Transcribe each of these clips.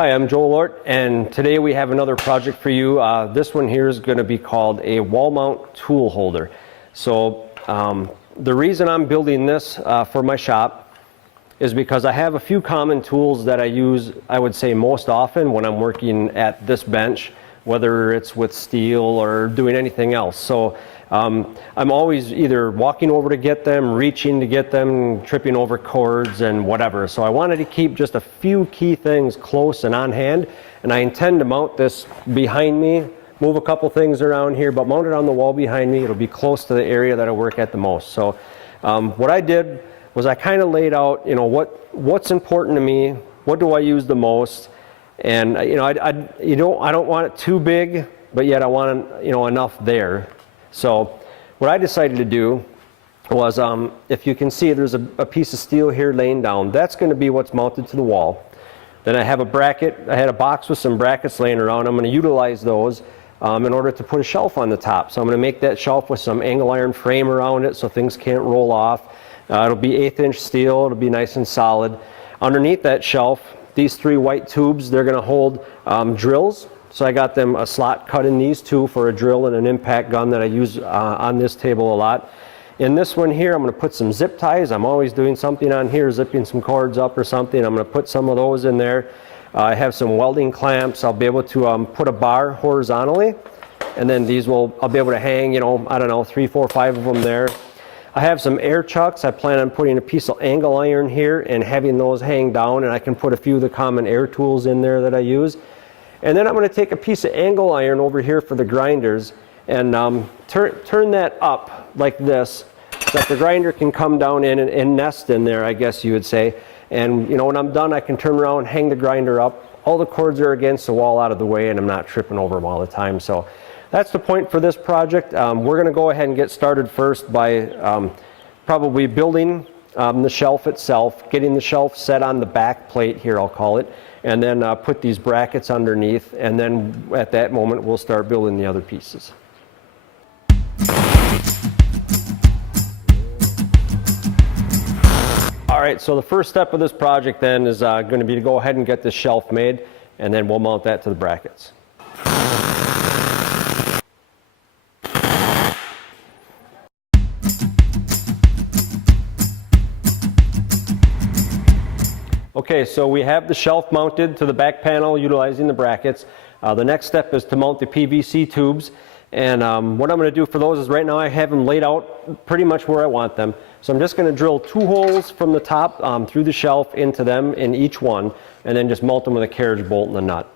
Hi, I'm Joel Lort, and today we have another project for you. This one here is going to be called a wall mount tool holder. So the reason I'm building this for my shop is because I have a few common tools that I use, I would say most often when I'm working at this bench, whether it's with steel or doing anything else. So I'm always either walking over to get them, reaching to get them, tripping over cords and whatever. So I wanted to keep just a few key things close and on hand, and I intend to mount this behind me, move a couple things around here, but mount it on the wall behind me. It'll be close to the area that I work at the most. So what I did was I kind of laid out, what's important to me, what do I use the most, and I don't want it too big, but yet I want enough there. So what I decided to do was, if you can see, there's a piece of steel here laying down. That's going to be what's mounted to the wall. Then I have a bracket. I had a box with some brackets laying around. I'm going to utilize those in order to put a shelf on the top. So I'm going to make that shelf with some angle iron frame around it so things can't roll off. It'll be 1/8 inch steel. It'll be nice and solid. Underneath that shelf, these 3 white tubes, they're going to hold drills. So I got them a slot cut in these two for a drill and an impact gun that I use on this table a lot. In this one here, I'm going to put some zip ties. I'm always doing something on here, zipping some cords up or something. I'm going to put some of those in there. I have some welding clamps. I'll be able to put a bar horizontally, and then I'll be able to hang, I don't know, 3, 4, 5 of them there. I have some air chucks. I plan on putting a piece of angle iron here and having those hang down, and I can put a few of the common air tools in there that I use. And then I'm going to take a piece of angle iron over here for the grinders and turn that up like this so that the grinder can come down in and nest in there, I guess you would say. And when I'm done, I can turn around, hang the grinder up. All the cords are against the wall out of the way, and I'm not tripping over them all the time. So that's the point for this project. We're going to go ahead and get started first by probably building the shelf itself, getting the shelf set on the back plate here, I'll call it, and then put these brackets underneath, and then at that moment we'll start building the other pieces. All right, so the first step of this project then is going to be to go ahead and get this shelf made, and then we'll mount that to the brackets. Okay, so we have the shelf mounted to the back panel utilizing the brackets. The next step is to mount the PVC tubes, and what I'm going to do for those is right now I have them laid out pretty much where I want them. So I'm just going to drill 2 holes from the top through the shelf into them in each one, and then just mount them with a carriage bolt and a nut.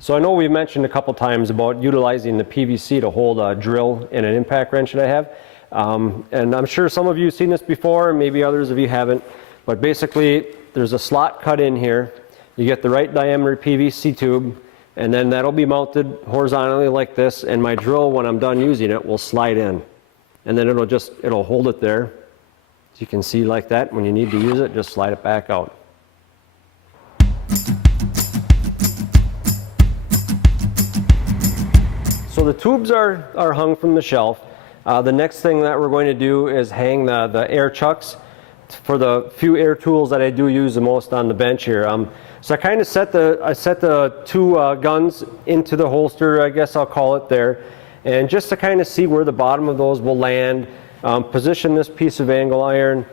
So I know we've mentioned a couple times about utilizing the PVC to hold a drill and an impact wrench that I have. And I'm sure some of you have seen this before, maybe others of you haven't, but basically there's a slot cut in here. You get the right diameter PVC tube, and then that'll be mounted horizontally like this, and my drill, when I'm done using it, will slide in. And then it'll hold it there. As you can see, like that. When you need to use it, just slide it back out. So the tubes are hung from the shelf. The next thing that we're going to do is hang the air chucks for the few air tools that I do use the most on the bench here. So I kind of set the 2 guns into the holster, I guess I'll call it there, and just to kind of see where the bottom of those will land, position this piece of angle iron.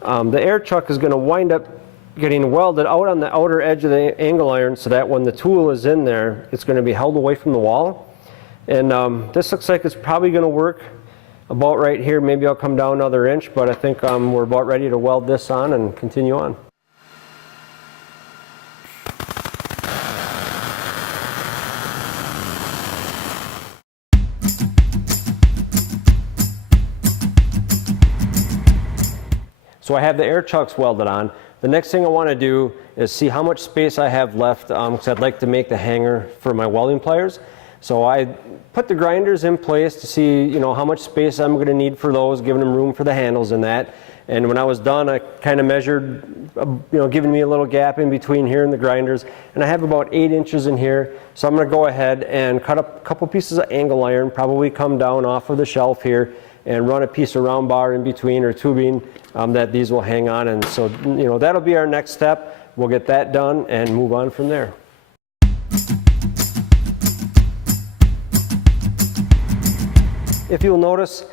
The air chuck is going to wind up getting welded out on the outer edge of the angle iron so that when the tool is in there, it's going to be held away from the wall. And this looks like it's probably going to work about right here. Maybe I'll come down another inch, but I think we're about ready to weld this on and continue on. So I have the air chucks welded on. The next thing I want to do is see how much space I have left, because I'd like to make the hanger for my welding pliers. So I put the grinders in place to see, how much space I'm going to need for those, giving them room for the handles and that. And when I was done, I kind of measured, giving me a little gap in between here and the grinders. And I have about 8 inches in here. So I'm going to go ahead and cut up a couple pieces of angle iron, probably come down off of the shelf here, and run a piece of round bar in between or tubing that these will hang on. And so, that'll be our next step. We'll get that done and move on from there. If you'll notice,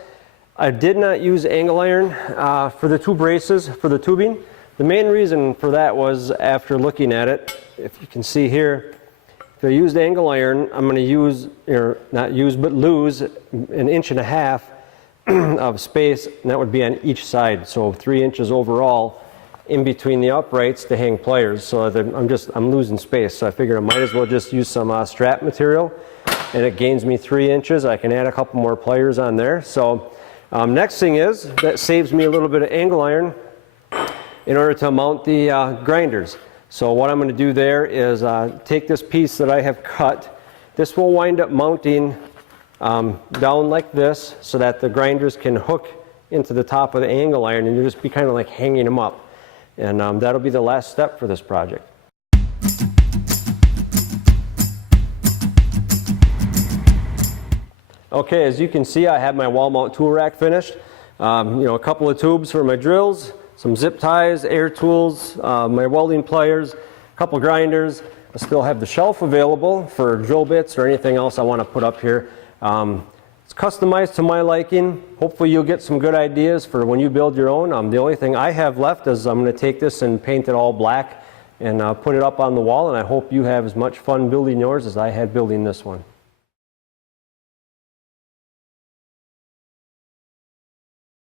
I did not use angle iron for the two braces for the tubing. The main reason for that was, after looking at it, if you can see here, if I used angle iron, I'm going to use, or not use, but lose 1.5 inches of space, and that would be on each side. So 3 inches overall in between the uprights to hang pliers. So I'm losing space. So I figured I might as well just use some strap material, and it gains me 3 inches. I can add a couple more pliers on there. So next thing is, that saves me a little bit of angle iron in order to mount the grinders. So what I'm going to do there is take this piece that I have cut. This will wind up mounting down like this, so that the grinders can hook into the top of the angle iron, and you'll just be kind of like hanging them up. And that'll be the last step for this project. Okay, as you can see, I have my wall mount tool rack finished. A couple of tubes for my drills, some zip ties, air tools, my welding pliers, a couple grinders. I still have the shelf available for drill bits or anything else I want to put up here. It's customized to my liking. Hopefully you'll get some good ideas for when you build your own. The only thing I have left is I'm going to take this and paint it all black and put it up on the wall, and I hope you have as much fun building yours as I had building this one.